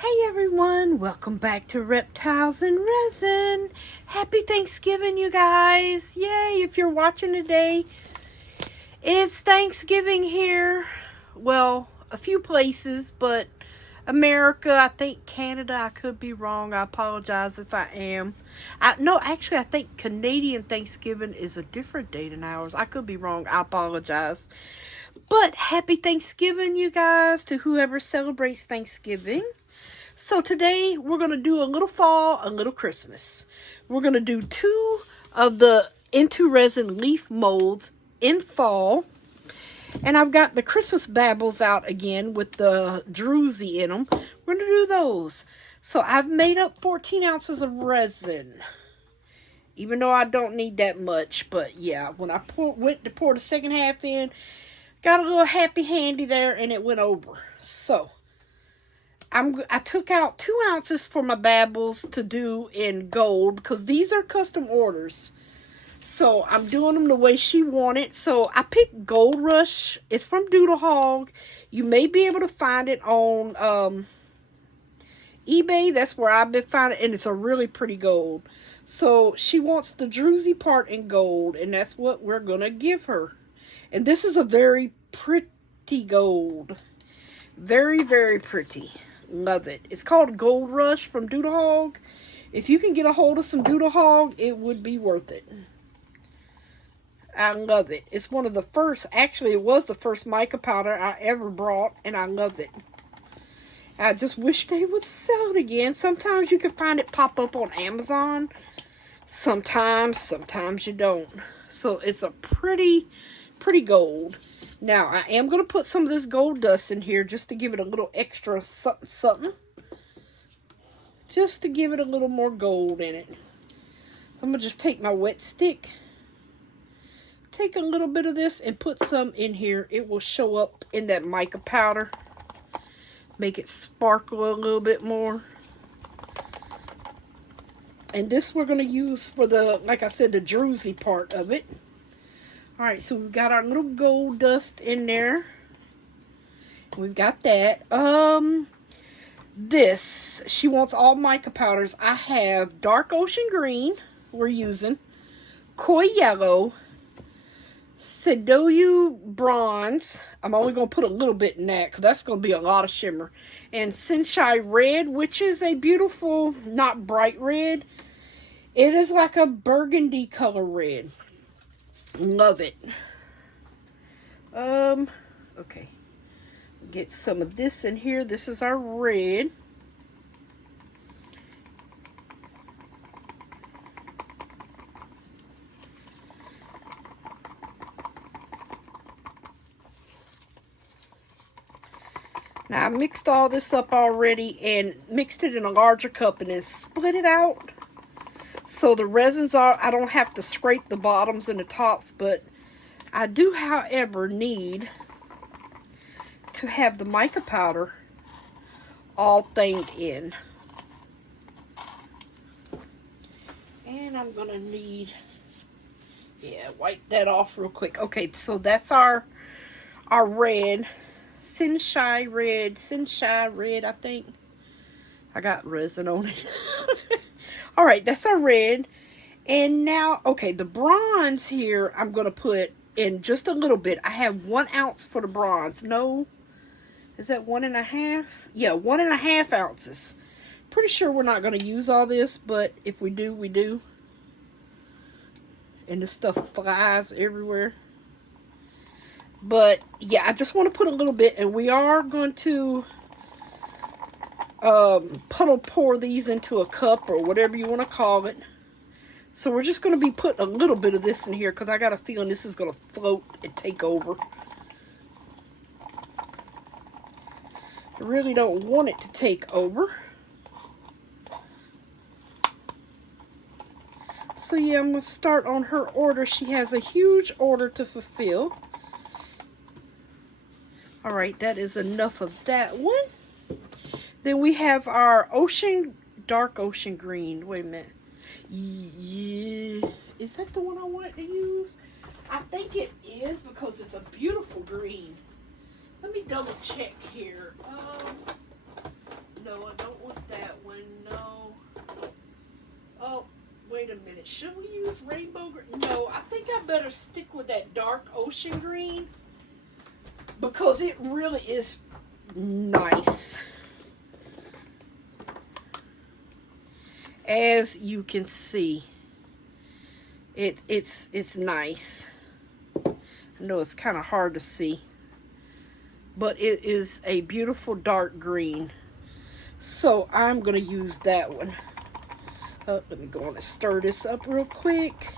Hey everyone, welcome back to Reptiles and Resin. Happy Thanksgiving, you guys. Yay, if you're watching today, it's Thanksgiving here. Well, a few places, but America, I think Canada, I could be wrong. I apologize if I am. No, actually, I think Canadian Thanksgiving is a different date than ours. I could be wrong. I apologize. But happy Thanksgiving, you guys, to whoever celebrates Thanksgiving. So today we're going to do a little fall, a little Christmas. We're going to do two of the IntoResin leaf molds in fall. And I've got the Christmas babbles out again with the druzy in them. We're going to do those. So I've made up 14 ounces of resin. Even though I don't need that much. But yeah, when I went to pour the second half in, got a little happy handy there and it went over. So I took out 2 ounces for my babbles to do in gold because these are custom orders. So I'm doing them the way she wanted. So I picked Gold Rush. It's from Doodle Hog. You may be able to find it on eBay. That's where I've been finding it. And it's a really pretty gold. So she wants the druzy part in gold. And that's what we're going to give her. And this is a very pretty gold. Very, very pretty. Love it. It's called Gold Rush from Doodle Hog. If you can get a hold of some Doodle Hog, it would be worth it. I love it. It's one of the first, actually it was the first mica powder I ever brought, and I love it. I just wish they would sell it again. Sometimes you can find it pop up on Amazon. Sometimes you don't. So it's a pretty gold. Now, I am going to put some of this gold dust in here just to give it a little extra something. Just to give it a little more gold in it. So I'm going to just take my wet stick. Take a little bit of this and put some in here. It will show up in that mica powder. Make it sparkle a little bit more. And this we're going to use for the, like I said, the druzy part of it. Alright, so we've got our little gold dust in there. We've got that. This, she wants all mica powders. I have dark ocean green, we're using. Koi yellow. Sedoyu bronze. I'm only going to put a little bit in that because that's going to be a lot of shimmer. And Senshai red, which is a beautiful, not bright red. It is like a burgundy color red. Love it. Okay. Get some of this in here. This is our red. Now I mixed all this up already and mixed it in a larger cup and then split it out. So the resins I don't have to scrape the bottoms and the tops, but I do, however, need to have the mica powder all thinged in. And I'm going to need, wipe that off real quick. Okay, so that's our red. Senshai red, I think. I got resin on it. Alright, that's our red. And now, okay, the bronze here, I'm going to put in just a little bit. I have 1 ounce for the bronze. No, is that 1.5? Yeah, 1.5 ounces. Pretty sure we're not going to use all this, but if we do, we do. And the stuff flies everywhere. But, yeah, I just want to put a little bit, and we are going to puddle pour these into a cup or whatever you want to call it. So we're just going to be putting a little bit of this in here because I got a feeling this is going to float and take over. I really don't want it to take over. So yeah, I'm going to start on her order. She has a huge order to fulfill. Alright, that is enough of that one. Then we have our dark ocean green. Wait a minute. Yeah. Is that the one I want to use? I think it is because it's a beautiful green. Let me double check here. No, I don't Should we use rainbow green? No, I think I better stick with that dark ocean green because it really is nice. As you can see, it's nice. I know it's kind of hard to see, but it is a beautiful dark green. So I'm going to use that one. Let me go on and stir this up real quick.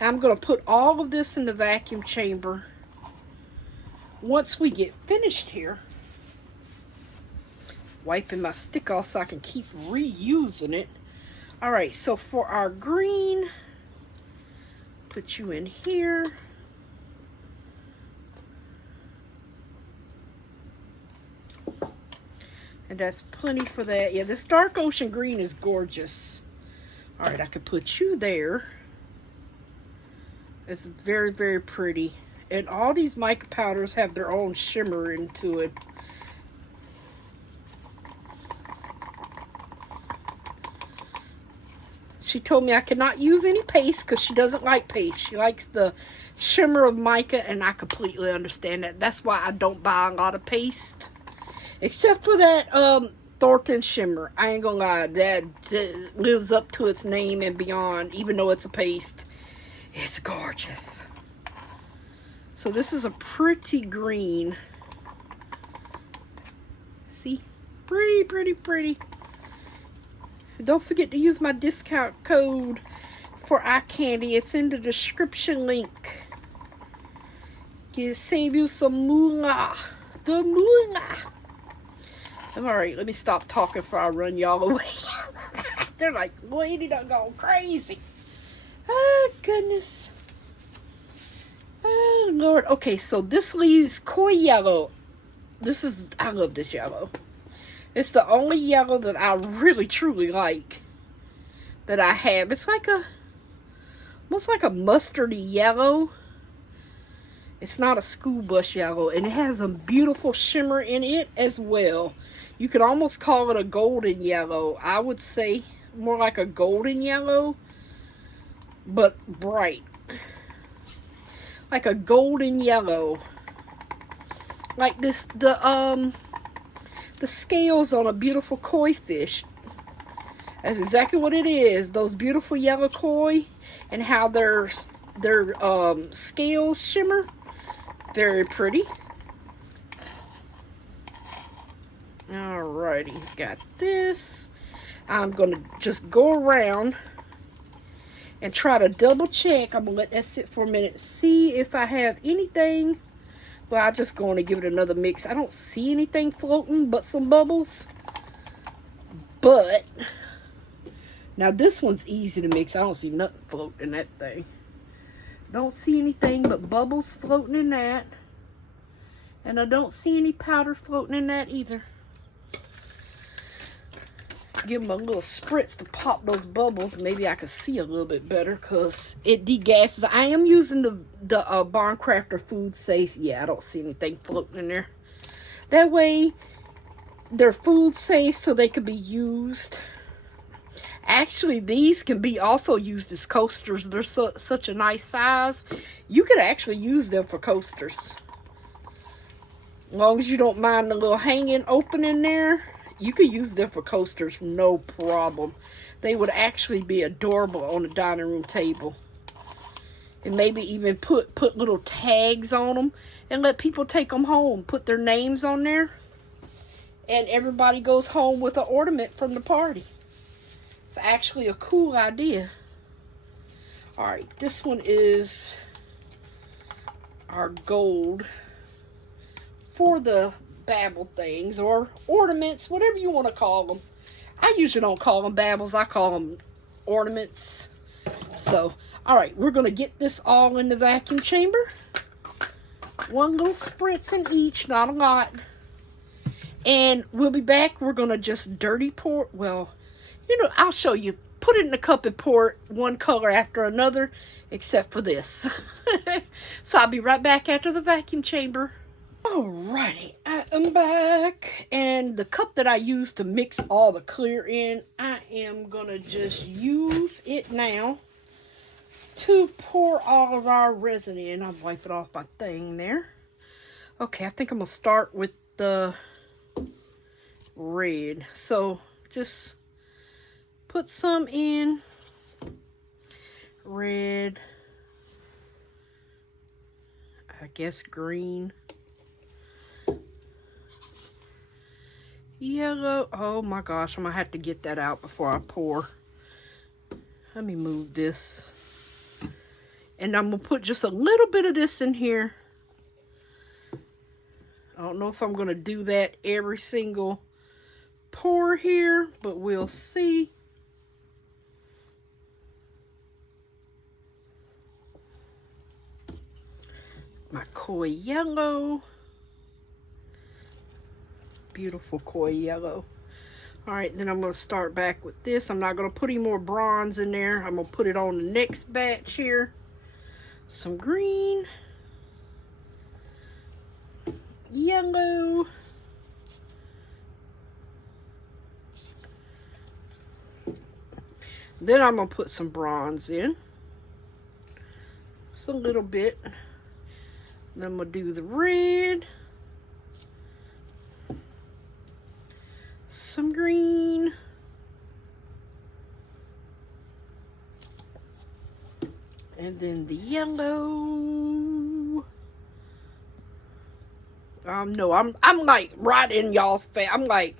I'm going to put all of this in the vacuum chamber once we get finished here. Wiping my stick off so I can keep reusing it. Alright, so for our green, put you in here. And that's plenty for that. Yeah, this dark ocean green is gorgeous. Alright, I could put you there. It's very, very pretty. And all these mica powders have their own shimmer into it. She told me I cannot use any paste because she doesn't like paste. She likes the shimmer of mica, and I completely understand that. That's why I don't buy a lot of paste. Except for that Thornton shimmer. I ain't gonna lie, that lives up to its name and beyond, even though it's a paste. It's gorgeous. So this is a pretty green. See? Pretty, pretty, pretty. Don't forget to use my discount code for eye candy. It's in the description link. Save you some moolah. The moolah. Alright, let me stop talking before I run y'all away. They're like, lady done gone crazy. Oh, goodness. Oh, Lord. Okay, so this leaves koi yellow. I love this yellow. It's the only yellow that I really, truly like that I have. It's like almost like a mustardy yellow. It's not a school bus yellow, and it has a beautiful shimmer in it as well. You could almost call it a golden yellow. I would say more like a golden yellow, but bright. Like a golden yellow. Like this, the scales on a beautiful koi fish. That's exactly what it is. Those beautiful yellow koi, and how their scales shimmer. Very pretty. Alrighty, got this. I'm gonna just go around and try to double check. I'm gonna let that sit for a minute, see if I have anything. Well, I'm just going to give it another mix. I don't see anything floating but some bubbles. But now this one's easy to mix. I don't see nothing floating in that thing. Don't see anything but bubbles floating in that. And I don't see any powder floating in that either. Give them a little spritz to pop those bubbles. Maybe I can see a little bit better because it degasses. I am using the Barn Crafter Food Safe. Yeah, I don't see anything floating in there. That way, they're food safe so they can be used. Actually, these can be also used as coasters. They're such a nice size. You could actually use them for coasters. As long as you don't mind the little hanging opening there. You could use them for coasters, no problem. They would actually be adorable on the dining room table. And maybe even put little tags on them and let people take them home. Put their names on there. And everybody goes home with an ornament from the party. It's actually a cool idea. Alright, this one is our gold for the babble things or ornaments, whatever you want to call them. I usually don't call them babbles, I call them ornaments. So, alright, we're going to get this all in the vacuum chamber. One little spritz in each, not a lot. And we'll be back. We're going to just dirty pour. Well, you know, I'll show you. Put it in the cup and pour it one color after another, except for this. So I'll be right back after the vacuum chamber. Alrighty, I am back, and the cup that I used to mix all the clear in, I am gonna just use it now to pour all of our resin in. I'll wipe it off my thing there. Okay, I think I'm gonna start with the red. So just put some in. Red, I guess green, yellow. Oh my gosh, I'm gonna have to get that out before I pour. Let me move this. And I'm gonna put just a little bit of this in here. I don't know if I'm gonna do that every single pour here, but we'll see. My koi yellow. Beautiful koi yellow. Alright, then I'm going to start back with this. I'm not going to put any more bronze in there. I'm going to put it on the next batch here. Some green. Yellow. Then I'm going to put some bronze in. Just a little bit. Then I'm going to do the red. Some green. And then the yellow. No, I'm like right in y'all's face. I'm like,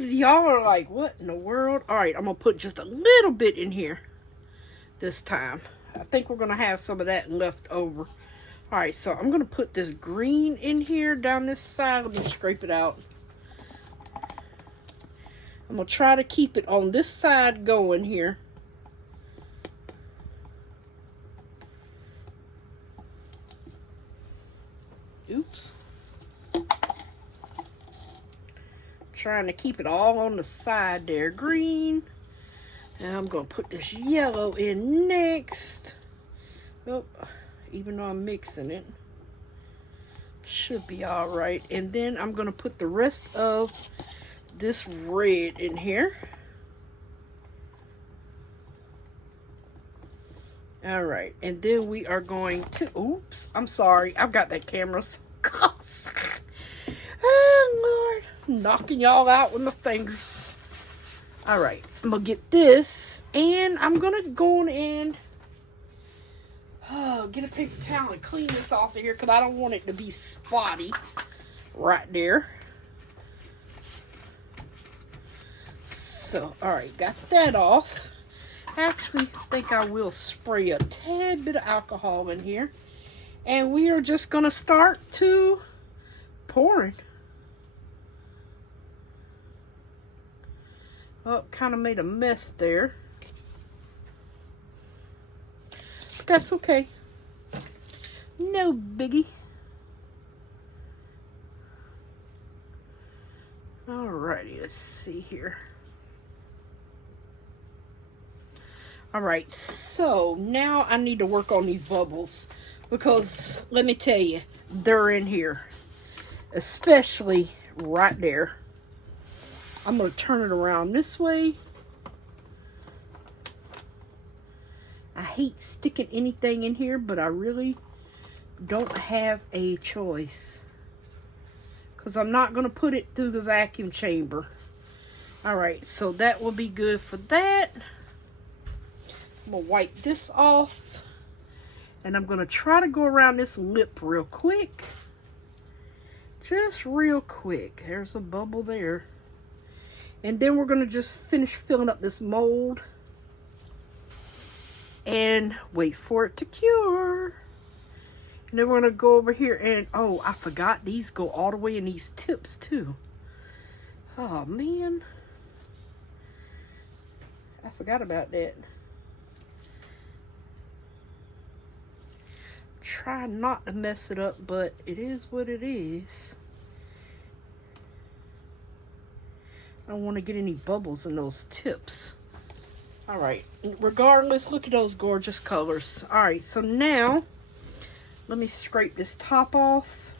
y'all are like, what in the world? All right, I'm going to put just a little bit in here this time. I think we're going to have some of that left over. All right, so I'm going to put this green in here down this side. Let me scrape it out. I'm going to try to keep it on this side going here. Oops. Trying to keep it all on the side there. Green. And I'm going to put this yellow in next. Oh, even though I'm mixing it. Should be all right. And then I'm going to put the rest of this red in here. All right. And then we are going to, oops, I'm sorry. I've got that camera so close. Oh, Lord. I'm knocking y'all out with my fingers. All right. I'm going to get this. And I'm going to go on and get a paper towel and clean this off of here because I don't want it to be spotty right there. So, alright, got that off. Actually, I think I will spray a tad bit of alcohol in here. And we are just going to start to pouring. Oh, kind of made a mess there. But that's okay. No biggie. Alrighty, let's see here. Alright, so now I need to work on these bubbles because let me tell you, they're in here. Especially right there. I'm going to turn it around this way. I hate sticking anything in here, but I really don't have a choice. Because I'm not going to put it through the vacuum chamber. Alright, so that will be good for that. I'm going to wipe this off. And I'm going to try to go around this lip real quick. Just real quick. There's a bubble there. And then we're going to just finish filling up this mold. And wait for it to cure. And then we're going to go over here and, oh, I forgot these go all the way in these tips too. Oh, man. I forgot about that. Try not to mess it up, but it is what it is. I don't want to get any bubbles in those tips. Alright, regardless, look at those gorgeous colors. Alright, so now, let me scrape this top off.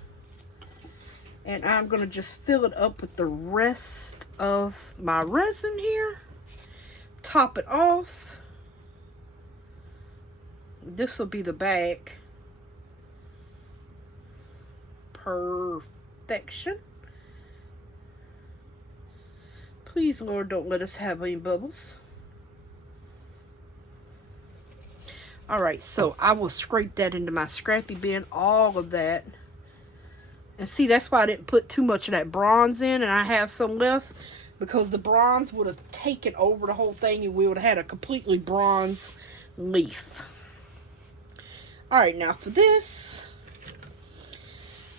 And I'm going to just fill it up with the rest of my resin here. Top it off. This will be the back. Perfection. Please, Lord, don't let us have any bubbles. Alright, so I will scrape that into my scrappy bin, all of that. And see, that's why I didn't put too much of that bronze in, and I have some left, because the bronze would have taken over the whole thing and we would have had a completely bronze leaf. Alright, now for this,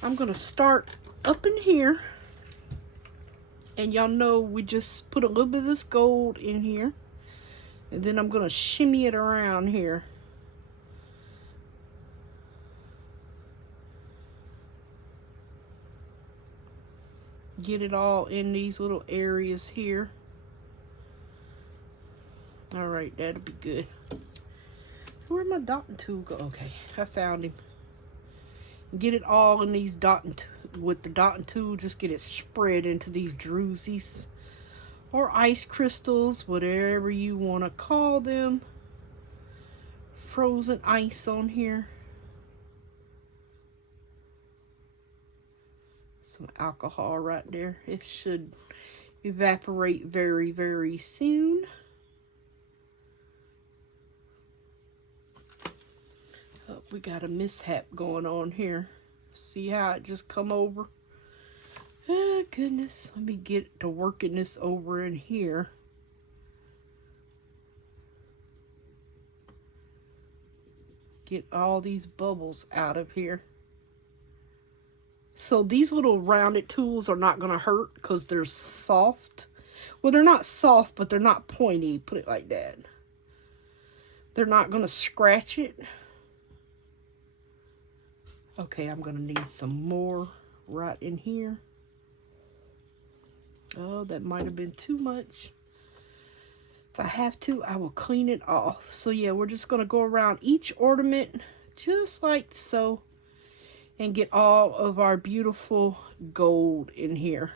I'm going to start up in here. And y'all know we just put a little bit of this gold in here. And then I'm going to shimmy it around here. Get it all in these little areas here. Alright, that'll be good. Where'd my dotting tool go? Okay, I found him. Get it all in these dotting, with the dotting tool, just get it spread into these drusies. Or ice crystals, whatever you want to call them. Frozen ice on here. Some alcohol right there. It should evaporate very, very soon. Oh, we got a mishap going on here. See how it just come over? Oh, goodness. Let me get to working this over in here. Get all these bubbles out of here. So these little rounded tools are not going to hurt because they're soft. Well, they're not soft, but they're not pointy. Put it like that. They're not going to scratch it. Okay, I'm going to need some more right in here. Oh, that might have been too much. If I have to, I will clean it off. So yeah, we're just going to go around each ornament just like so. And get all of our beautiful gold in here.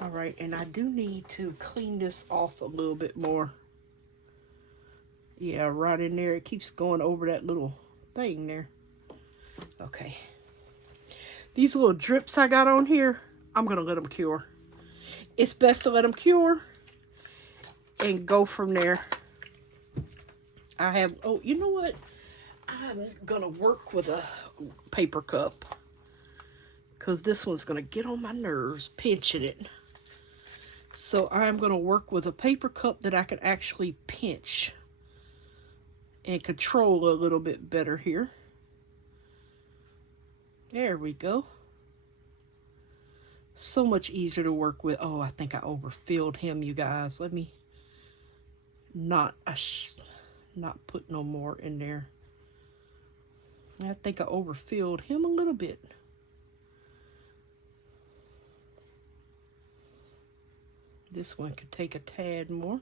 Alright, and I do need to clean this off a little bit more. Yeah, right in there. It keeps going over that little thing there. Okay. These little drips I got on here, I'm going to let them cure. It's best to let them cure and go from there. I have, oh, you know what? I'm going to work with a paper cup. Because this one's going to get on my nerves, pinching it. So I'm going to work with a paper cup that I can actually pinch. And control a little bit better here. There we go. So much easier to work with. Oh, I think I overfilled him, you guys. Let me not put no more in there. I think I overfilled him a little bit. This one could take a tad more.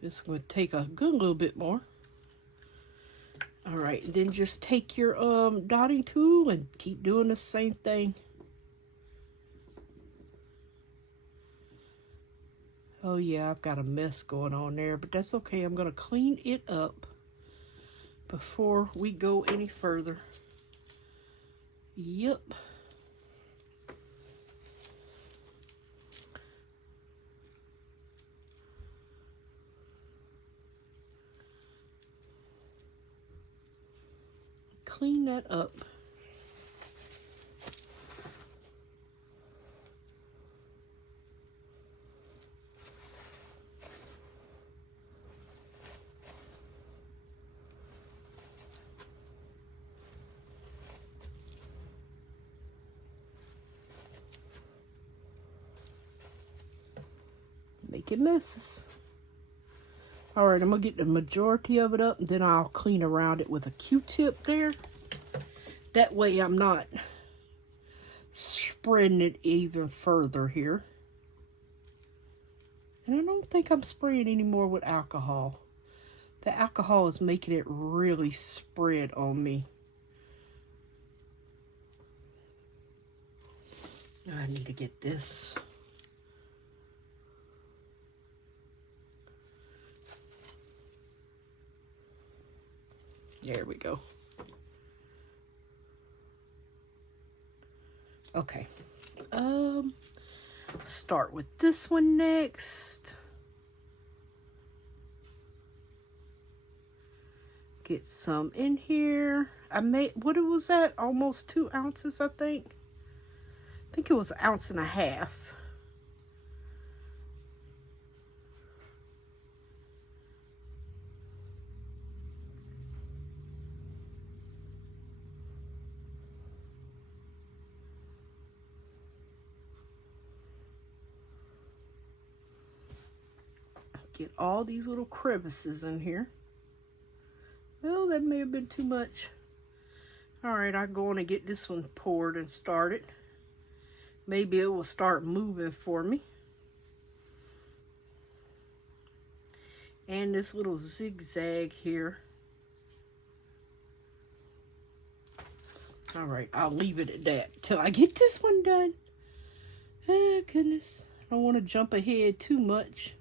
This one would take a good little bit more. All right, then just take your dotting tool and keep doing the same thing. Oh yeah, I've got a mess going on there, but that's okay. I'm going to clean it up before we go any further. Yep. Clean that up. Making messes. All right, I'm gonna get the majority of it up, and then I'll clean around it with a Q-tip there. That way I'm not spreading it even further here. And I don't think I'm spraying anymore with alcohol. The alcohol is making it really spread on me. I need to get this. There we go. Okay. Start with this one next. Get some in here. I made, what was that? Almost 2 ounces, I think. I think it was 1.5 ounces. Get all these little crevices in here. Well, that may have been too much. All right, I'm going to get this one poured and started. Maybe it will start moving for me. And this little zigzag here. All right, I'll leave it at that till I get this one done. Oh, goodness. I don't want to jump ahead too much,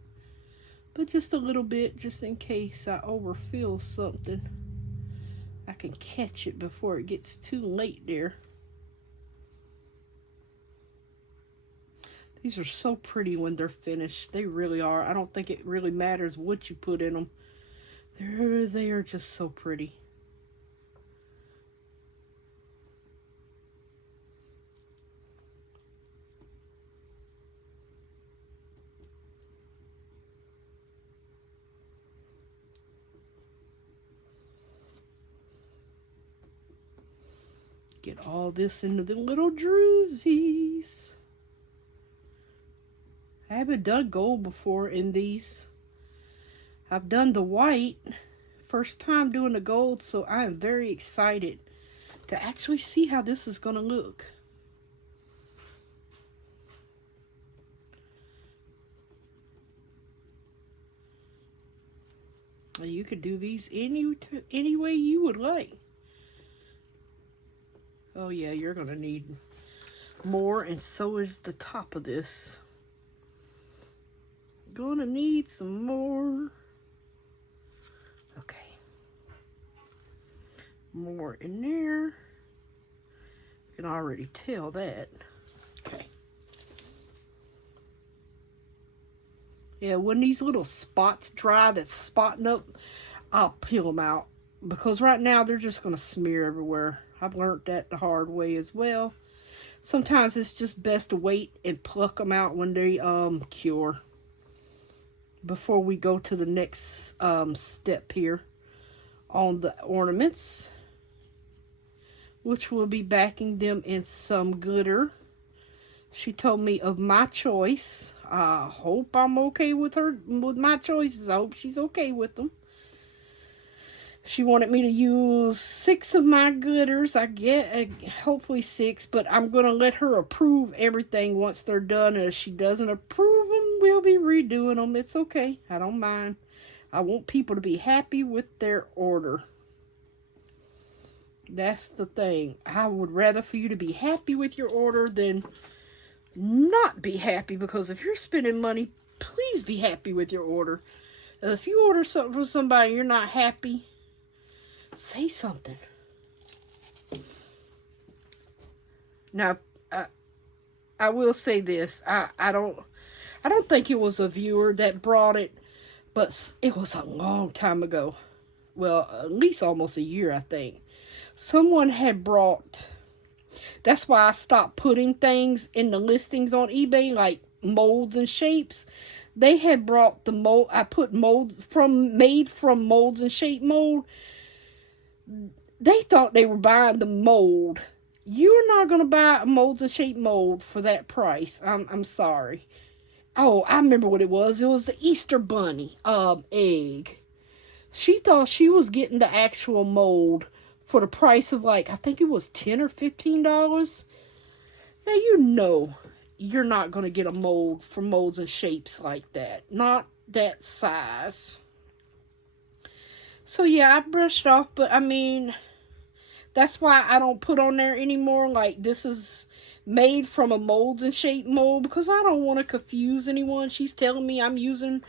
but just a little bit, just in case I overfill something. I can catch it before it gets too late there. These are so pretty when they're finished. They really are. I don't think it really matters what you put in them. They are just so pretty. Get all this into the little drusies. I haven't done gold before in these. I've done the white. First time doing the gold, so I am very excited to actually see how this is going to look. You could do these any way you would like. Oh yeah, you're going to need more, and so is the top of this. Gonna need some more. Okay. More in there. You can already tell that. Okay. Yeah, when these little spots dry that's spotting up, I'll peel them out. Because right now they're just going to smear everywhere. I've learned that the hard way as well. Sometimes it's just best to wait and pluck them out when they cure. Before we go to the next step here on the ornaments, which will be backing them in some glitter. She told me of my choice. I hope I'm okay with my choices. I hope she's okay with them. She wanted me to use 6 of my glitters. I get hopefully 6, but I'm going to let her approve everything once they're done. And if she doesn't approve them, we'll be redoing them. It's okay. I don't mind. I want people to be happy with their order. That's the thing. I would rather for you to be happy with your order than not be happy, because if you're spending money, please be happy with your order. If you order something from somebody and you're not happy, say something. Now, I will say this. I don't think it was a viewer that brought it, but it was a long time ago. Well, at least almost a year, I think. Someone had brought. That's why I stopped putting things in the listings on eBay, like molds and shapes. They had brought the mold. I put molds made from molds and shape mold. They thought they were buying the mold. You're not going to buy a molds and shape mold for that price. I'm sorry. Oh, I remember what it was. It was the Easter Bunny egg. She thought she was getting the actual mold for the price of, like, I think it was $10 or $15. Now, you know you're not going to get a mold for molds and shapes like that. Not that size. So yeah, I brushed off, but I mean, that's why I don't put on there anymore. Like, this is made from a molds and shape mold, because I don't want to confuse anyone. She's telling me I'm using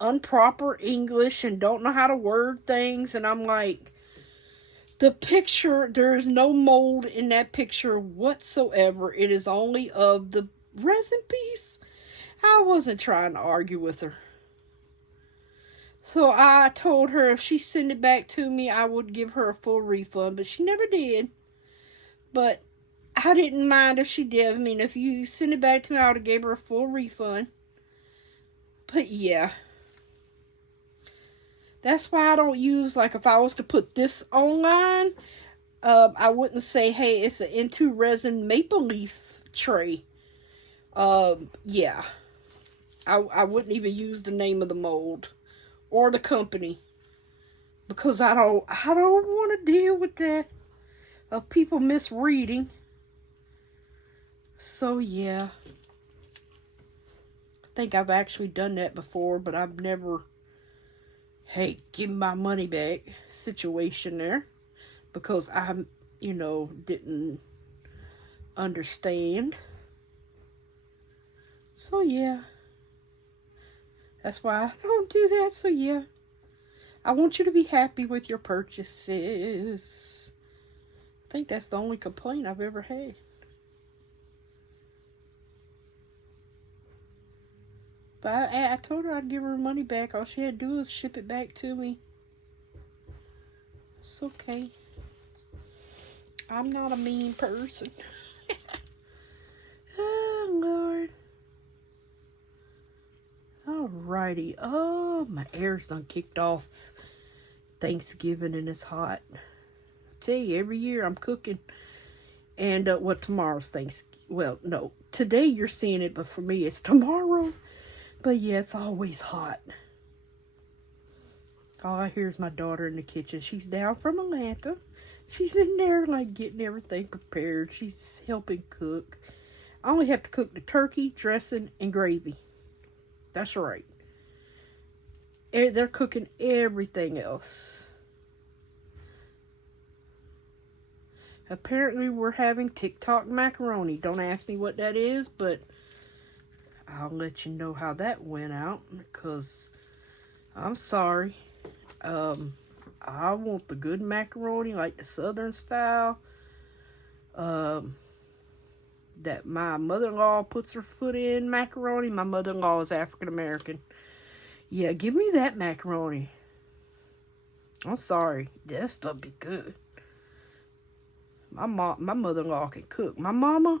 improper English and don't know how to word things, and I'm like, the picture, there is no mold in that picture whatsoever. It is only of the resin piece. I wasn't trying to argue with her. So I told her if she sent it back to me, I would give her a full refund, but she never did. But I didn't mind if she did. I mean, if you send it back to me, I would have gave her a full refund. But yeah. That's why I don't use, like, if I was to put this online, I wouldn't say, hey, it's an IntoResin maple leaf tray. Yeah. I wouldn't even use the name of the mold or the company, because I don't want to deal with that of people misreading. So yeah, I think I've actually done that before, but I've never, hey, give me my money back situation there, because I, didn't understand. So yeah, that's why I don't do that. So yeah, I want you to be happy with your purchases. I think that's the only complaint I've ever had. But I told her I'd give her money back. All she had to do was ship it back to me. It's okay. I'm not a mean person. Oh, Lord. Alrighty. Oh, my air's done kicked off. Thanksgiving and it's hot. I tell you, every year I'm cooking. And tomorrow's Thanksgiving. Well, no, today you're seeing it, but for me it's tomorrow. But yeah, it's always hot. All I hear is my daughter in the kitchen. She's down from Atlanta. She's in there, like, getting everything prepared. She's helping cook. I only have to cook the turkey, dressing, and gravy. That's right. They're cooking everything else. Apparently, we're having TikTok macaroni. Don't ask me what that is, but I'll let you know how that went out, because I'm sorry. I want the good macaroni, like the southern style, that my mother-in-law puts her foot in macaroni. My mother-in-law is African-American. Yeah, give me that macaroni. I'm sorry. That stuff be good. My mother-in-law can cook. My mama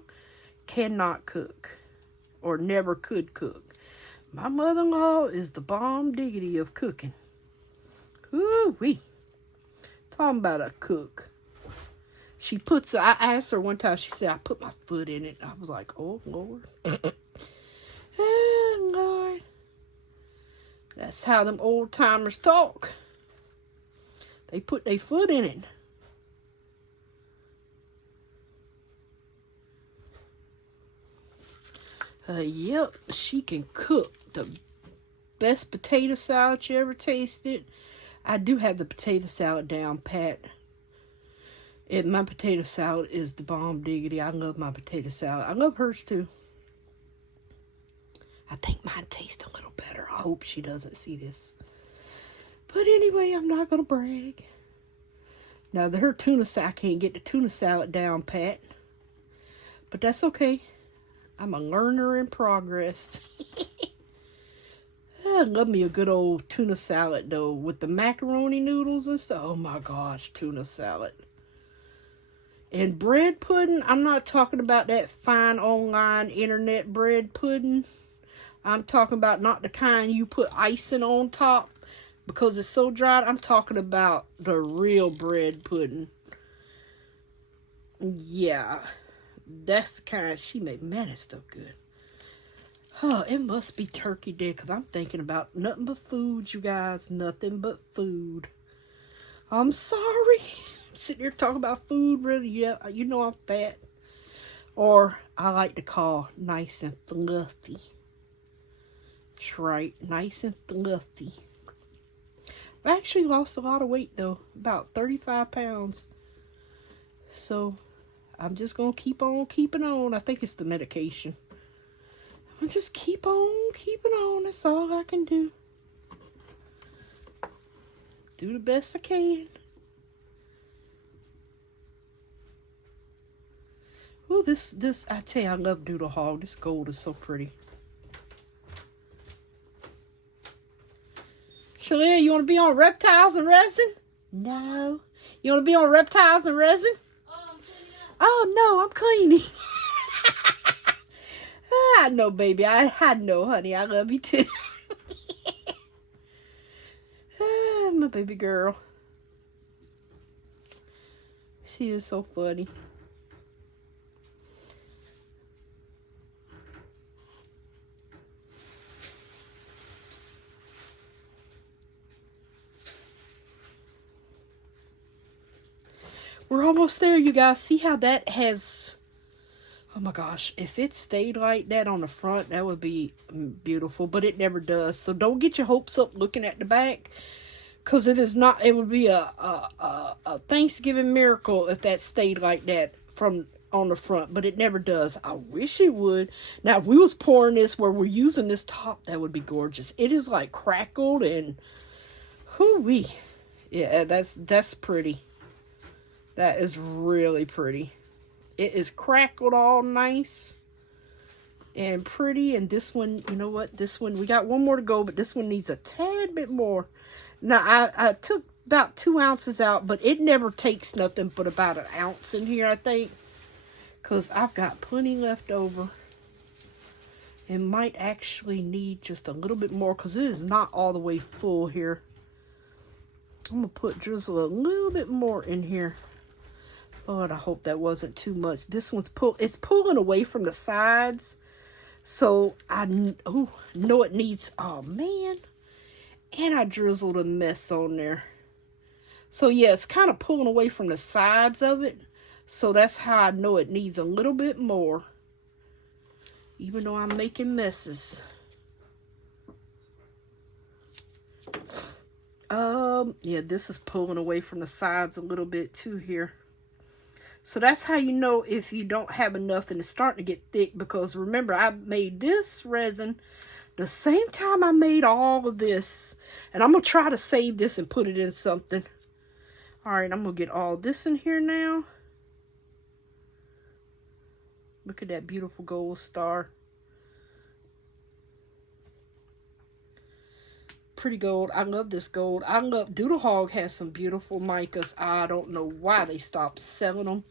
cannot cook, or never could cook. My mother-in-law is the bomb diggity of cooking. Ooh-wee. Talking about a cook. I asked her one time, she said, I put my foot in it. I was like, oh, Lord. Oh, Lord. That's how them old timers talk. They put their foot in it. Yep, she can cook. The best potato salad you ever tasted. I do have the potato salad down pat. My potato salad is the bomb diggity. I love my potato salad. I love hers too. I think mine tastes a little better. I hope she doesn't see this. But anyway, I'm not going to brag. Now, her tuna salad, I can't get the tuna salad down pat. But that's okay. I'm a learner in progress. I love me a good old tuna salad, though, with the macaroni noodles and stuff. Oh, my gosh, tuna salad. And bread pudding, I'm not talking about that fine online internet bread pudding. I'm talking about not the kind you put icing on top because it's so dry. I'm talking about the real bread pudding. Yeah, that's the kind she made. Man, it's still good. Oh, it must be Turkey Day, because I'm thinking about nothing but food, you guys. Nothing but food. I'm sorry. I'm sitting here talking about food, really. Yeah, you know I'm fat. Or I like to call nice and fluffy. That's right, nice and fluffy. I actually lost a lot of weight though, about 35 pounds. So I'm just gonna keep on keeping on. I think it's the medication. I'm just keep on keeping on. That's all I can do. Do the best I can. Oh, this, I tell you, I love Doodle Hog. This gold is so pretty. Shalia, you want to be on Reptiles and Resin? No. You want to be on Reptiles and Resin? Oh, I'm cleaning up. Oh, no, I'm cleaning. I know, baby. I know, honey. I love you, too. My baby girl. She is so funny. We're almost there, you guys. See how that has... Oh my gosh, if it stayed like that on the front, that would be beautiful. But it never does. So don't get your hopes up looking at the back. Because it is not... It would be a Thanksgiving miracle if that stayed like that from on the front. But it never does. I wish it would. Now, if we was pouring this where we're using this top, that would be gorgeous. It is like crackled and... Hoo-wee. Yeah, that's pretty. That is really pretty. It is crackled all nice and pretty. And this one, you know what? This one, we got one more to go, but this one needs a tad bit more. Now, I took about 2 ounces out, but it never takes nothing but about an ounce in here, I think. Because I've got plenty left over. It might actually need just a little bit more because it is not all the way full here. I'm going to drizzle a little bit more in here. Oh, and I hope that wasn't too much. This one's it's pulling away from the sides. So I know it needs, oh man. And I drizzled a mess on there. So yeah, it's kind of pulling away from the sides of it. So that's how I know it needs a little bit more. Even though I'm making messes. Yeah, this is pulling away from the sides a little bit too here. So that's how you know if you don't have enough and it's starting to get thick. Because remember, I made this resin the same time I made all of this. And I'm going to try to save this and put it in something. Alright, I'm going to get all this in here now. Look at that beautiful gold star. Pretty gold. I love this gold. I love... Doodle Hog has some beautiful micas. I don't know why they stopped selling them.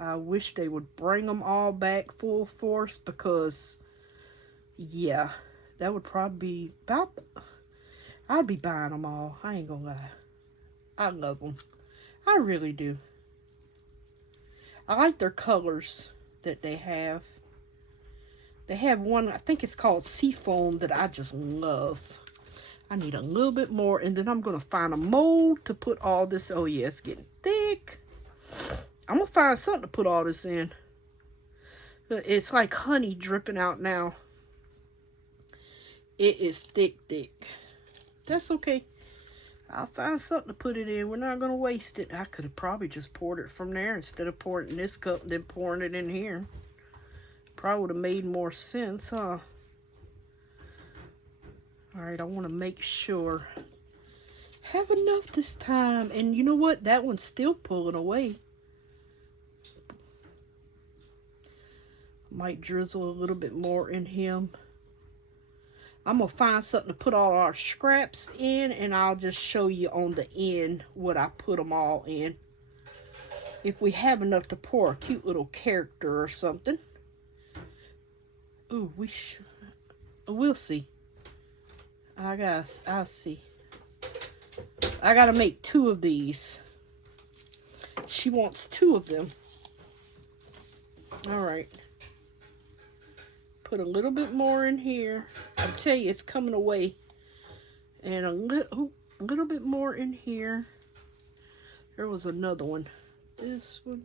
I wish they would bring them all back full force because, yeah, that would probably be about... I'd be buying them all. I ain't gonna lie. I love them. I really do. I like their colors that they have. They have one, I think it's called Seafoam, that I just love. I need a little bit more, and then I'm going to find a mold to put all this. Oh, yeah, it's getting thick. I'm going to find something to put all this in. It's like honey dripping out now. It is thick, thick. That's okay. I'll find something to put it in. We're not going to waste it. I could have probably just poured it from there instead of pouring it in this cup and then pouring it in here. Probably would have made more sense, huh? Alright, I want to make sure. Have enough this time. And you know what? That one's still pulling away. Might drizzle a little bit more in him. I'm going to find something to put all our scraps in. And I'll just show you on the end what I put them all in. If we have enough to pour a cute little character or something. Ooh, we'll see. I'll see. I gotta make 2 of these. She wants 2 of them. Alright. Put a little bit more in here. I'll tell you, it's coming away. And a little bit more in here. There was another one. This one.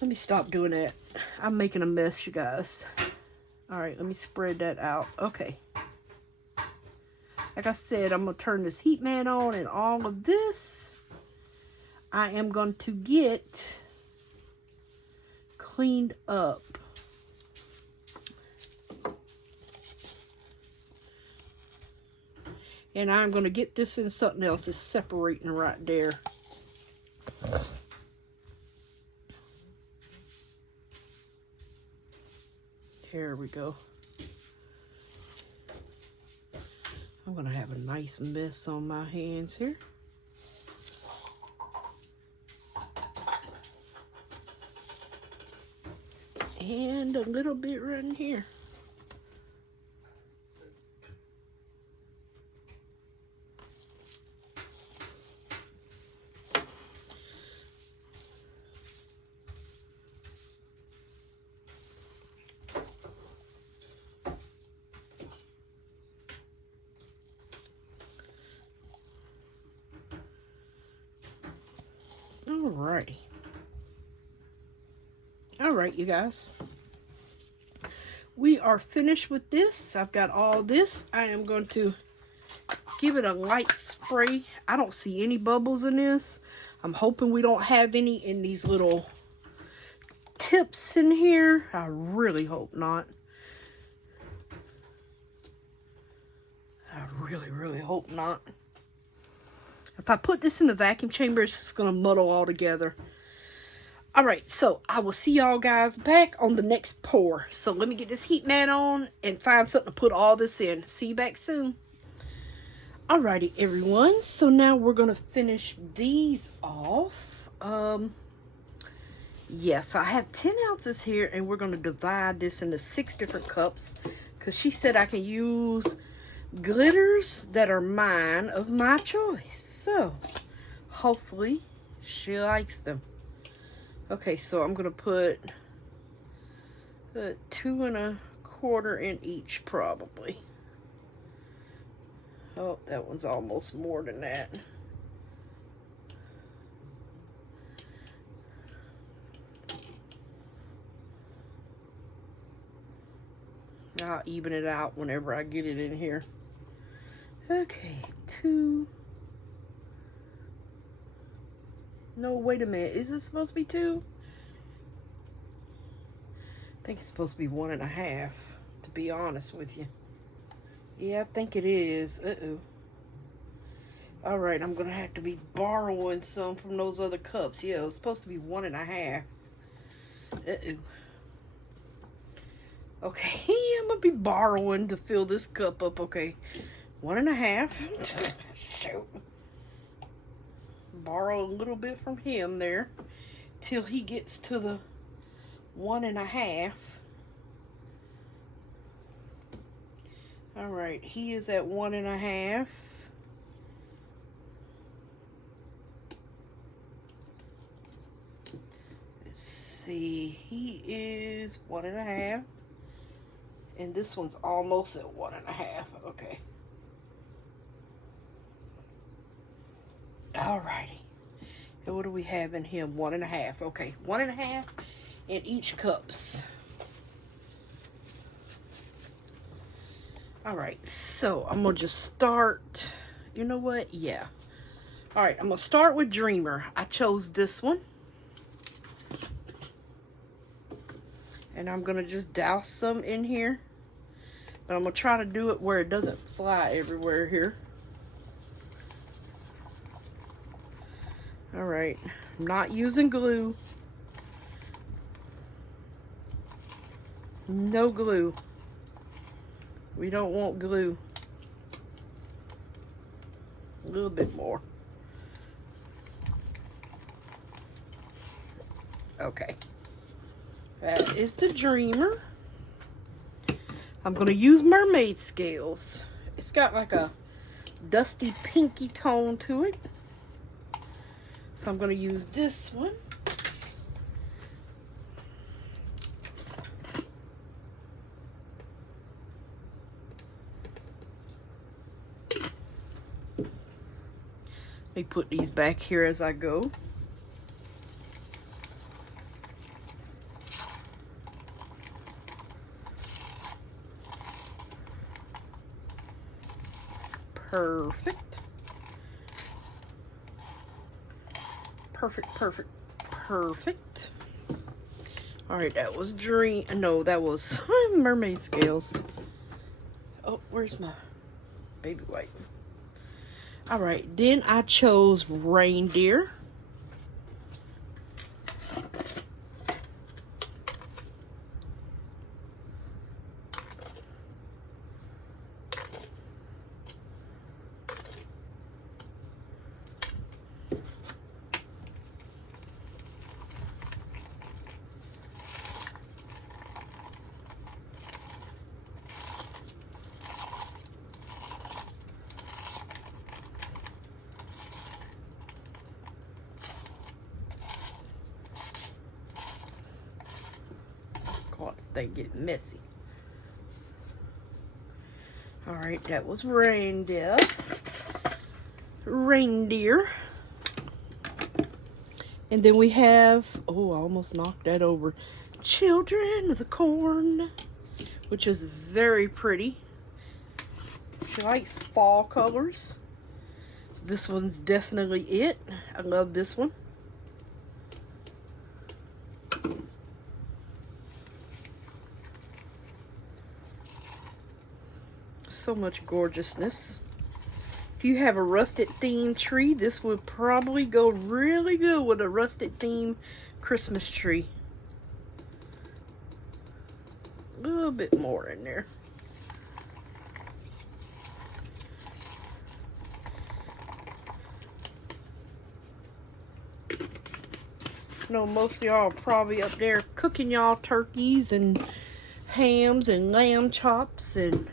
Let me stop doing that. I'm making a mess, you guys. Alright, let me spread that out. Okay. Like I said, I'm going to turn this heat mat on, and all of this I am going to get cleaned up. And I'm going to get this in something else that's separating right there. There we go. I'm going to have a nice mess on my hands here. And a little bit right in here. Alrighty. Alright, you guys. We are finished with this. I've got all this. I am going to give it a light spray. I don't see any bubbles in this. I'm hoping we don't have any in these little tips in here. I really hope not. I really hope not. If I put this in the vacuum chamber, it's just going to muddle all together. Alright, so I will see y'all guys back on the next pour. So let me get this heat mat on and find something to put all this in. See you back soon. Alrighty, everyone. So now we're going to finish these off. Yes, I have 10 ounces here, and we're going to divide this into 6 different cups. Because she said I can use glitters that are mine, of my choice. So, hopefully, she likes them. Okay, so I'm going to put 2 1/4 in each, probably. Oh, that one's almost more than that. I'll even it out whenever I get it in here. Okay, 2. No, wait a minute. Is it supposed to be 2? I think it's supposed to be 1 1/2, to be honest with you. Yeah, I think it is. Uh-oh. Alright, I'm going to have to be borrowing some from those other cups. Yeah, it's supposed to be 1 1/2. Uh-oh. Okay, I'm going to be borrowing to fill this cup up. Okay, 1 1/2. Shoot. Borrow a little bit from him there till he gets to the 1 1/2. All right, he is at 1 1/2. Let's see, he is 1 1/2, and this one's almost at 1 1/2. Okay. Alrighty. And what do we have in him? 1 1/2. Okay, 1 1/2 in each cups. Alright, so I'm gonna just start. You know what? Yeah. Alright, I'm gonna start with Dreamer. I chose this one. And I'm gonna just douse some in here. But I'm gonna try to do it where it doesn't fly everywhere here. Alright, I'm not using glue. No glue. We don't want glue. A little bit more. Okay. That is the Dreamer. I'm going to use mermaid scales. It's got like a dusty pinky tone to it. So I'm going to use this one. Let me put these back here as I go. Perfect. Perfect, perfect, perfect. All right, that was no, that was mermaid scales. Oh, where's my baby white? All right, then I chose reindeer. God, they get messy. All right, that was reindeer. Reindeer. And then we have, oh, I almost knocked that over. Children of the Corn, which is very pretty. She likes fall colors. This one's definitely it. I love this one. So much gorgeousness. If you have a rusted theme tree, this would probably go really good with a rusted theme Christmas tree. A little bit more in there. I know most of y'all are probably up there cooking y'all turkeys and hams and lamb chops and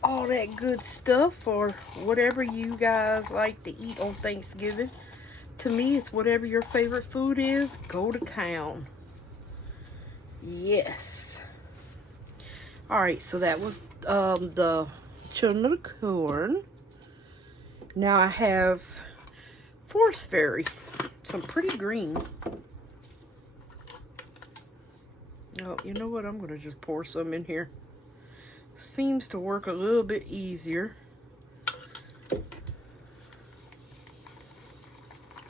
all that good stuff, or whatever you guys like to eat on Thanksgiving. To me, it's whatever your favorite food is, go to town. Yes. All right, so that was the Children of the Corn. Now I have Forest Fairy, some pretty green. Oh, you know what? I'm gonna just pour some in here. Seems to work a little bit easier.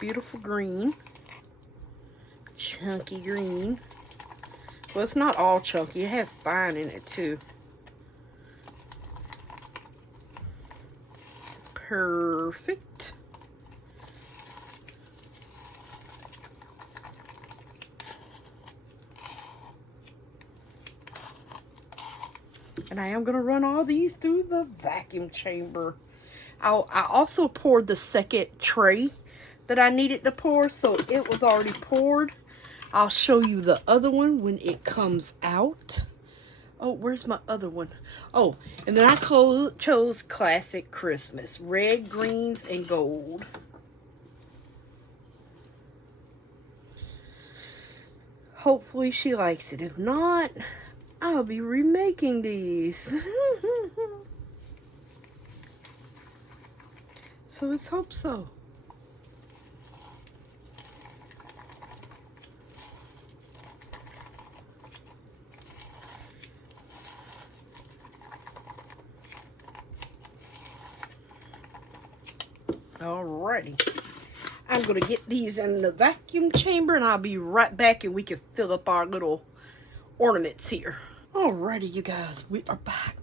Beautiful green. Chunky green. Well, it's not all chunky. It has fine in it too. Perfect. And I am going to run all these through the vacuum chamber. I also poured the second tray that I needed to pour, so it was already poured. I'll show you the other one when it comes out. Oh, where's my other one? Oh, and then I chose Classic Christmas. Red, greens, and gold. Hopefully she likes it. If not, I'll be remaking these. So let's hope so. Alrighty. I'm going to get these in the vacuum chamber and I'll be right back and we can fill up our little ornaments here. Alrighty, you guys, we are back.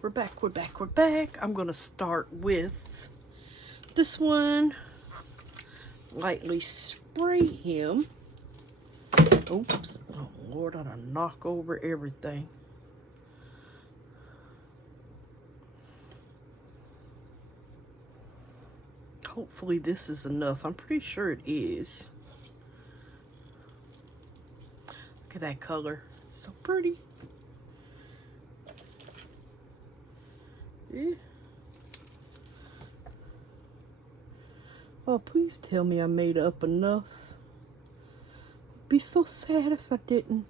We're back, we're back, we're back. I'm going to start with this one. Lightly spray him. Oops. Oh, Lord, I done knock over everything. Hopefully this is enough. I'm pretty sure it is. Look at that color. It's so pretty. Yeah. Oh, please tell me I made up enough. I'd be so sad if I didn't.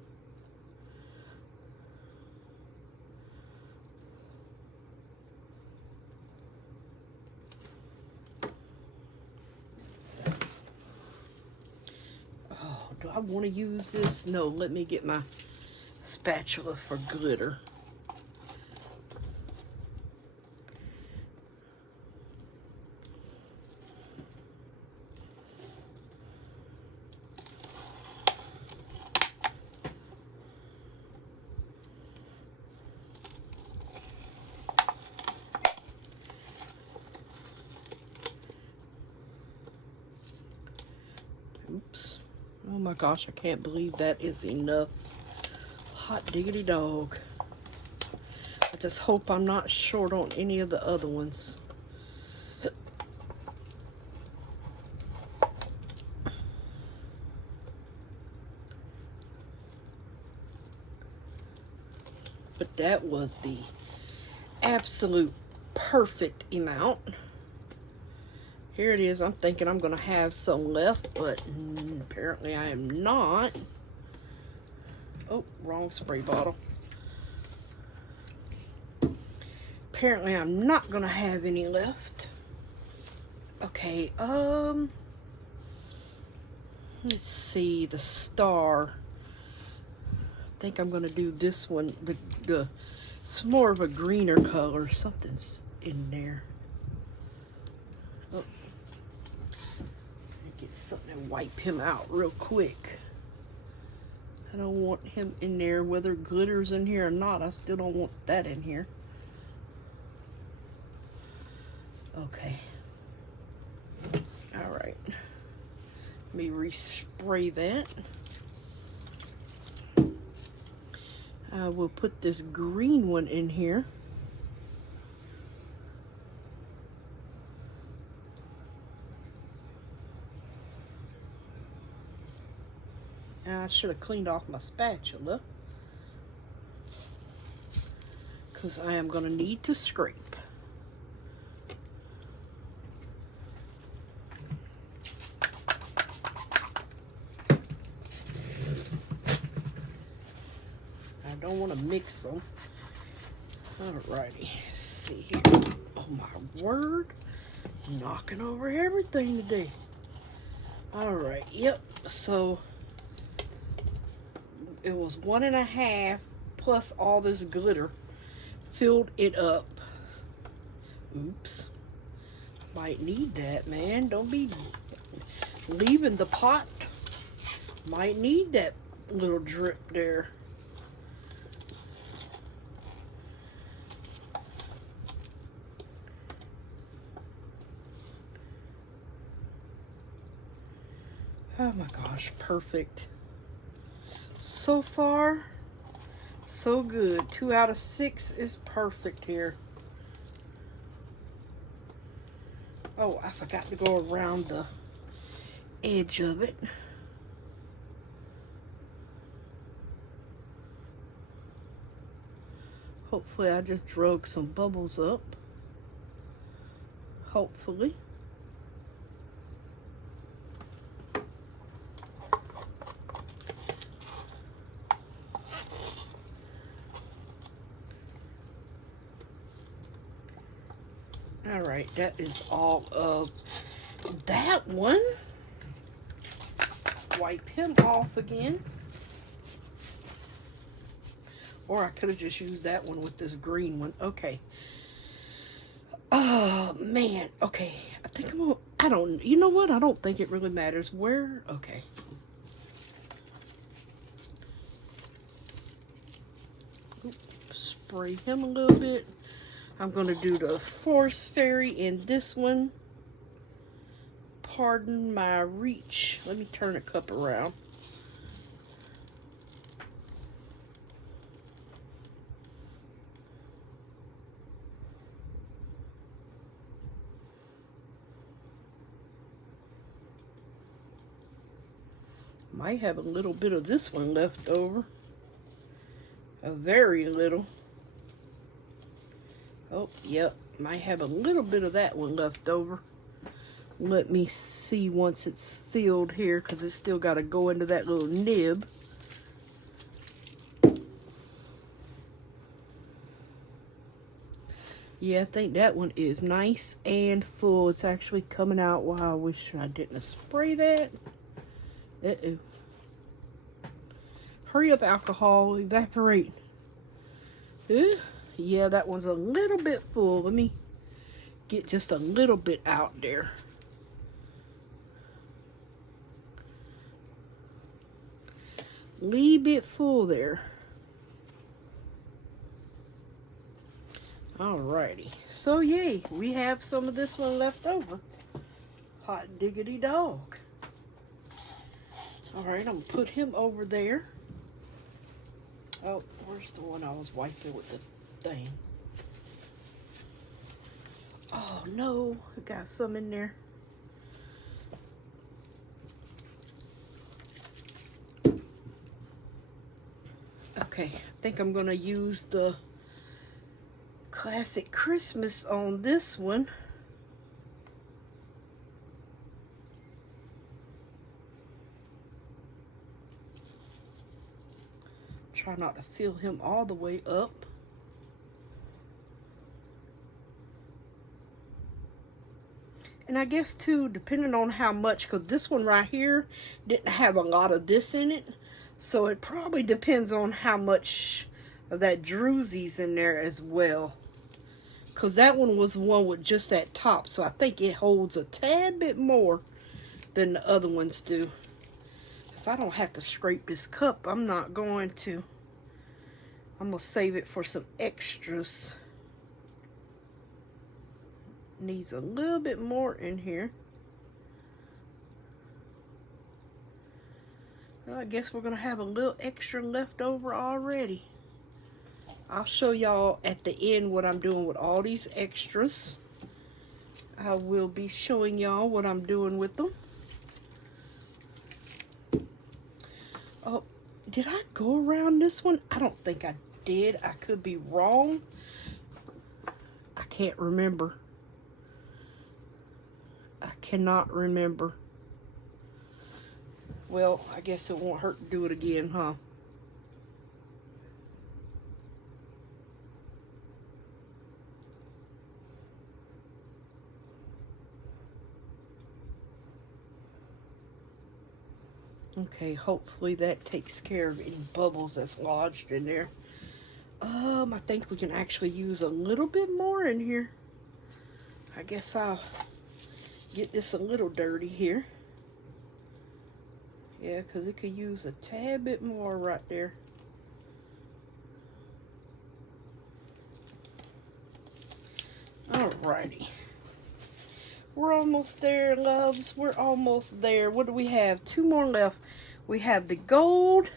Oh, do I want to use this? No, let me get my spatula for glitter. Oops. Oh my gosh, I can't believe that is enough. Hot diggity dog. I just hope I'm not short on any of the other ones. But that was the absolute perfect amount. Here it is. I'm thinking I'm going to have some left, but apparently I am not. Oh, wrong spray bottle. Apparently I'm not going to have any left. Okay, let's see, the star. I think I'm going to do this one. It's more of a greener color. Something's in there. Oh. Get something to wipe him out real quick. I don't want him in there, whether glitter's in here or not. I still don't want that in here. Okay. All right. Let me respray that. We'll put this green one in here. I should have cleaned off my spatula, because I am going to need to scrape. I don't want to mix them. Alrighty, let's see here. Oh my word, knocking over everything today. Alright, yep, so it was 1.5 plus all this glitter filled it up. Oops. Might need that, man. Don't be leaving the pot. Might need that little drip there. Oh my gosh, perfect. So far, so good. 2 out of 6 is perfect here. Oh, I forgot to go around the edge of it. Hopefully I just drug some bubbles up. Hopefully. All right, that is all of that one. Wipe him off again. Or I could have just used that one with this green one. Okay. Oh, man. Okay. I think I'm gonna, I don't, you know what? I don't think it really matters where. Okay. Spray him a little bit. I'm going to do the Forest Fairy in this one. Pardon my reach. Let me turn the cup around. Might have a little bit of this one left over. A very little. Oh, yep. Might have a little bit of that one left over. Let me see once it's filled here, because it's still got to go into that little nib. Yeah, I think that one is nice and full. It's actually coming out. Wow, I wish I didn't spray that. Uh-oh. Hurry up, alcohol. Evaporate. Yeah, that one's a little bit full. Let me get just a little bit out there. Little bit full there. Alrighty. So, yay. We have some of this one left over. Hot diggity dog. All right, I'm gonna put him over there. Oh, where's the one I was wiping with the thing? Oh no, I got some in there. Okay, I think I'm gonna use the Classic Christmas on this one. Try not to fill him all the way up. And I guess too, depending on how much, because this one right here didn't have a lot of this in it. So it probably depends on how much of that druzy's in there as well. Because that one was one with just that top. So I think it holds a tad bit more than the other ones do. If I don't have to scrape this cup, I'm not going to. I'm going to save it for some extras. Needs a little bit more in here. Well, I guess we're going to have a little extra left over already. I'll show y'all at the end what I'm doing with all these extras. I will be showing y'all what I'm doing with them. Oh, did I go around this one? I don't think I did. I could be wrong. I can't remember. I cannot remember. Well, I guess it won't hurt to do it again, huh? Okay, hopefully that takes care of any bubbles that's lodged in there. I think we can actually use a little bit more in here. I guess I'll get this a little dirty here. Yeah, because it could use a tad bit more right there. Alrighty. We're almost there, loves. We're almost there. What do we have? Two more left. We have the gold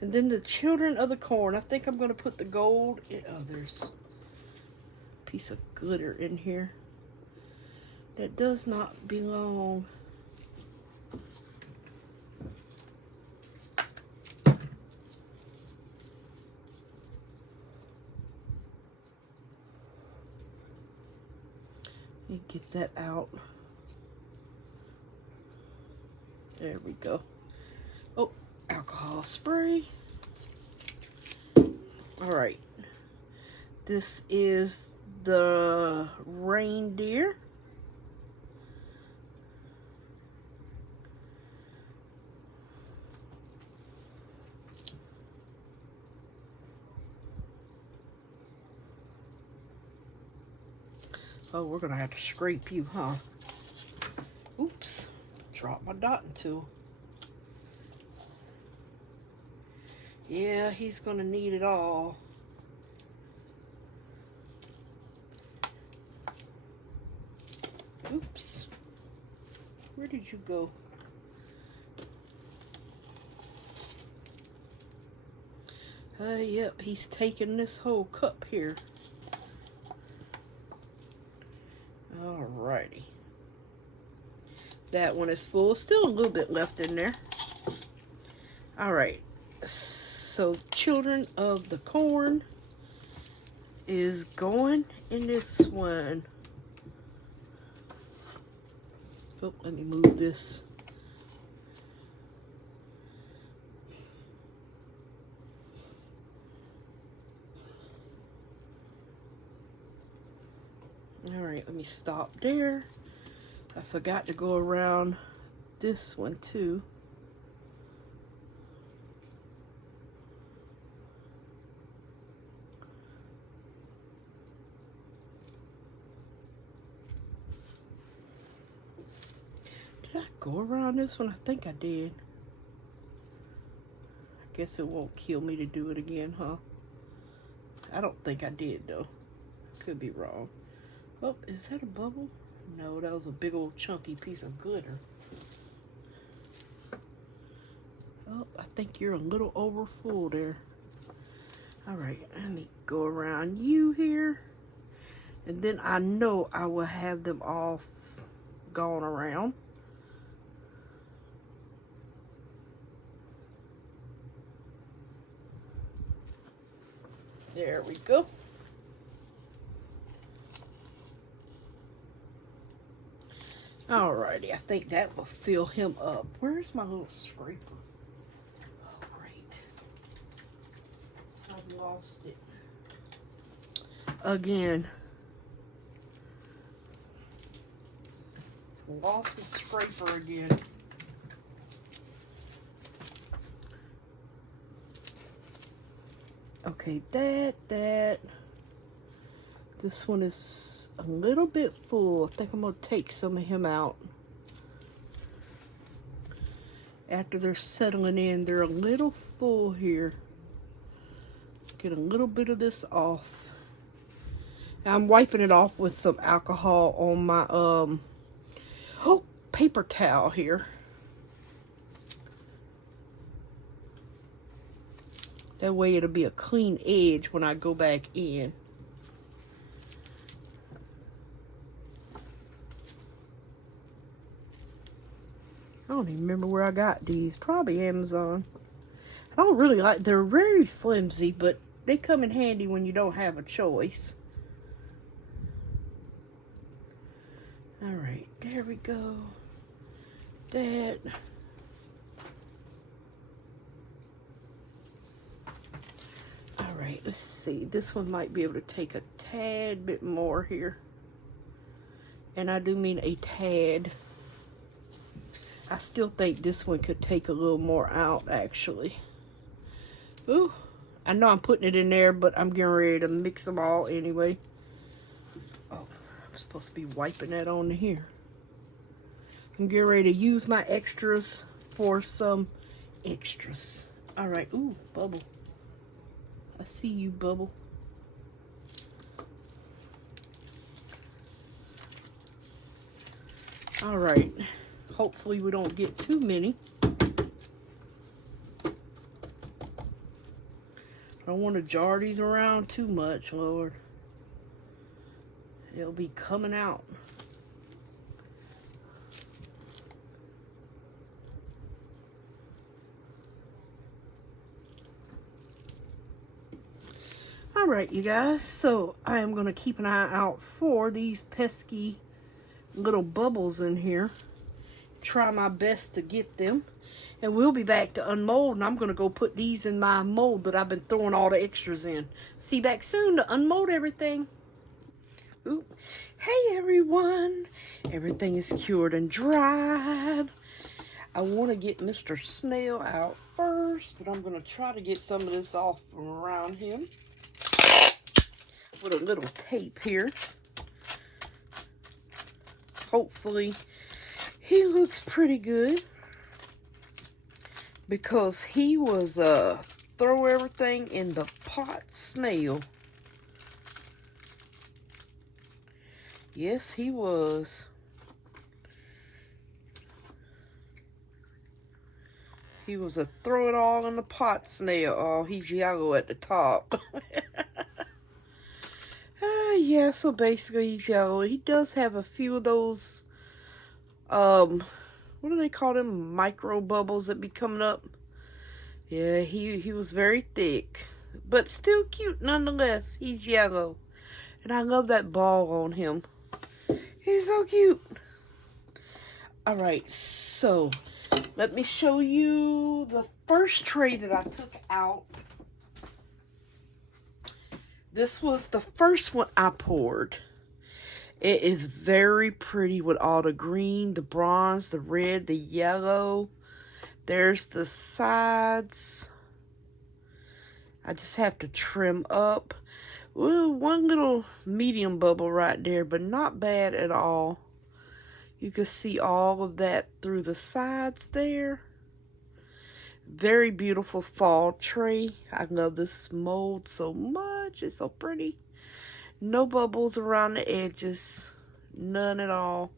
and then the children of the corn. I think I'm going to put the gold in. Oh, there's a piece of glitter in here that does not belong. Let me get that out. There we go. Oh, alcohol spray. All right. This is the reindeer. Oh, we're gonna have to scrape you, huh? Oops, dropped my dotting tool. Yeah, he's gonna need it all. Oops, where did you go? Yep, he's taking this whole cup here. Alrighty. That one is full. Still a little bit left in there. Alright. So, Children of the Corn is going in this one. Oh, let me move this. Alright, let me stop there. I forgot to go around this one too. Did I go around this one? I think I did. I guess it won't kill me to do it again, huh? I don't think I did though. Could be wrong. Oh, is that a bubble? No, that was a big old chunky piece of glitter. Oh, I think you're a little over full there. All right, let me go around you here. And then I know I will have them all gone around. There we go. Alrighty, I think that will fill him up. Where's my little scraper? Oh, great. I've lost it. Again. Lost the scraper again. Okay, that. This one is a little bit full. I think I'm going to take some of him out. After they're settling in, they're a little full here. Get a little bit of this off. Now I'm wiping it off with some alcohol on my paper towel here. That way it'll be a clean edge when I go back in. I don't even remember where I got these. Probably Amazon. I don't really like, they're very flimsy, but they come in handy when you don't have a choice. Alright, there we go. That. Alright, let's see. This one might be able to take a tad bit more here. And I do mean a tad. I still think this one could take a little more out, actually. Ooh, I know I'm putting it in there, but I'm getting ready to mix them all anyway. Oh, I'm supposed to be wiping that on here. I'm getting ready to use my extras for some extras. All right, ooh, bubble. I see you, bubble. All right, hopefully we don't get too many. I don't want to jar these around too much, Lord. It'll be coming out. Alright, you guys, so I am going to keep an eye out for these pesky little bubbles in here. Try my best to get them. And we'll be back to unmold, and I'm going to go put these in my mold that I've been throwing all the extras in. See you back soon to unmold everything. Ooh. Hey everyone, everything is cured and dried. I want to get Mr. Snail out first, but I'm going to try to get some of this off from around him with a little tape here. Hopefully he looks pretty good, because he was throw everything in the pot snail. Yes, he was. He was a throw it all in the pot snail. Oh, he's yellow at the top. Yeah, so basically he's yellow. He does have a few of those, what do they call them? Micro bubbles that be coming up. Yeah, he was very thick, but still cute nonetheless. He's yellow. And I love that ball on him. He's so cute. Alright, so let me show you the first tray that I took out. This was the first one I poured. It is very pretty with all the green, the bronze, the red, the yellow. There's the sides. I just have to trim up. Well, one little medium bubble right there, but not bad at all. You can see all of that through the sides there. Very beautiful fall tray. I love this mold so much. It's so pretty. No bubbles around the edges. None at all.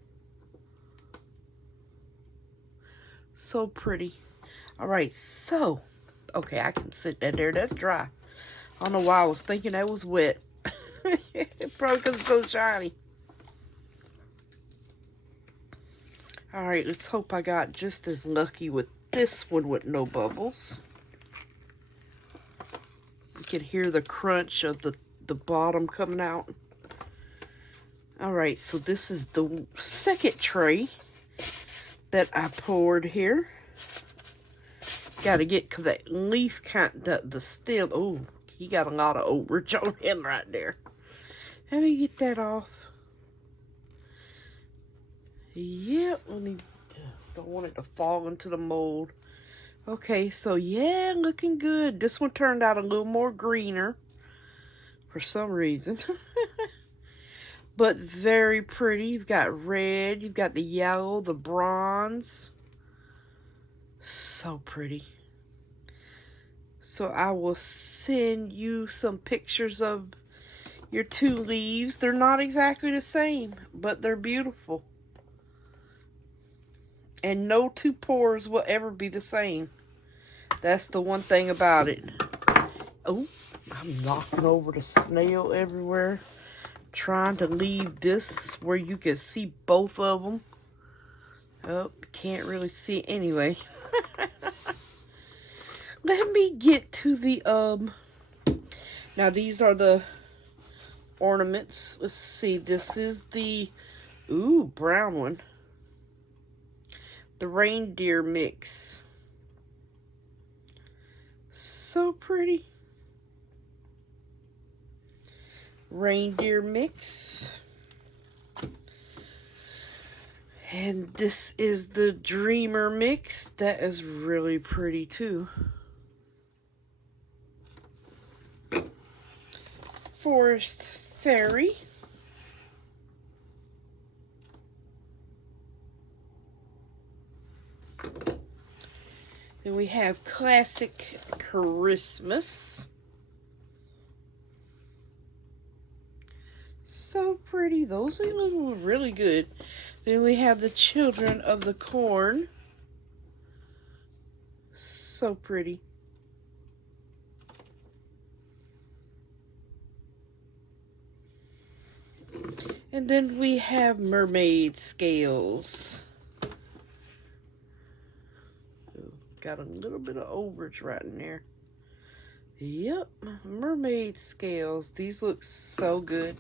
So pretty. All right, so, okay, I can sit that there. That's dry. I don't know why I was thinking that was wet. Probably because it's so shiny. All right, let's hope I got just as lucky with this one with no bubbles. You can hear the crunch of the bottom coming out. All right, so this is the second tray that I poured here. Got to get, because that leaf the stem, oh, he got a lot of overage on him right there. Let me get that off. Yep, don't want it to fall into the mold. Okay, so yeah, looking good. This one turned out a little more greener for some reason. But very pretty. You've got red, you've got the yellow, the bronze. So pretty. So I will send you some pictures of your two leaves. They're not exactly the same, but they're beautiful. And no two pours will ever be the same. That's the one thing about it. Oh, I'm knocking over the snail everywhere. Trying to leave this where you can see both of them. Oh, can't really see anyway. Let me get to the, now these are the ornaments. Let's see, this is the, ooh, brown one. The reindeer mix. So pretty. Reindeer mix. And this is the dreamer mix. That is really pretty too. Forest fairy. Then we have classic Christmas. So pretty. Those look really good. Then we have the children of the corn. So pretty. And then we have mermaid scales. Got a little bit of overage right in there. Yep, mermaid scales. These look so good.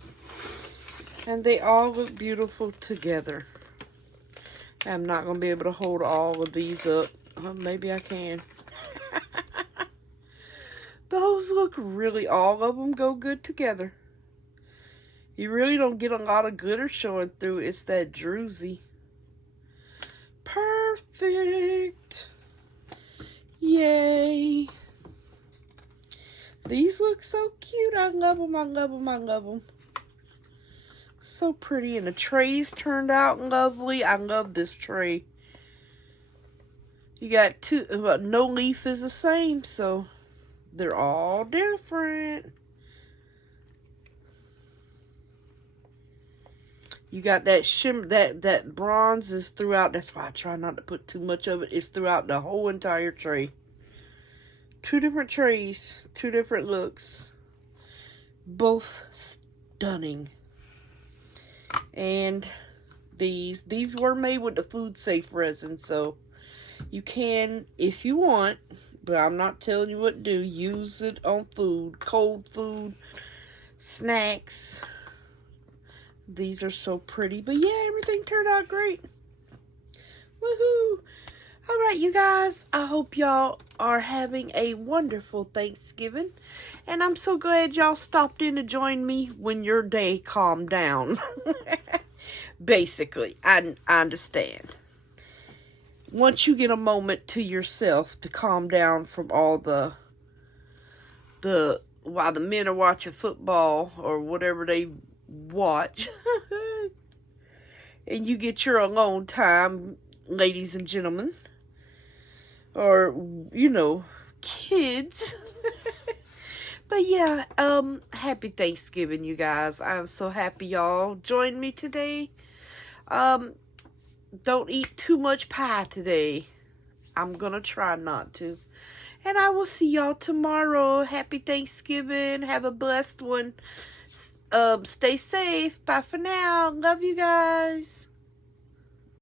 And they all look beautiful together. I'm not going to be able to hold all of these up. Maybe I can. Those look really, all of them go good together. You really don't get a lot of glitter showing through. It's that druzy. Perfect. Yay. These look so cute. I love them. I love them. I love them. So pretty. And the trays turned out lovely. I love this tray. You got two, but no leaf is the same, so they're all different. You got that shimmer, that bronze is throughout. That's why I try not to put too much of it. It's throughout the whole entire tray. Two different trays, two different looks. Both stunning. And these were made with the food safe resin, so you can, if you want, but I'm not telling you what to do. Use it on food, cold food, snacks. These are so pretty. But yeah, everything turned out great. Woohoo! All right, you guys. I hope y'all are having a wonderful Thanksgiving. And I'm so glad y'all stopped in to join me when your day calmed down. Basically, I understand. Once you get a moment to yourself to calm down from all the while the men are watching football or whatever they watch, and you get your alone time, ladies and gentlemen, or you know, kids. But yeah, happy Thanksgiving, you guys. I'm so happy y'all joined me today. Don't eat too much pie today. I'm going to try not to. And I will see y'all tomorrow. Happy Thanksgiving. Have a blessed one. Stay safe. Bye for now. Love you guys.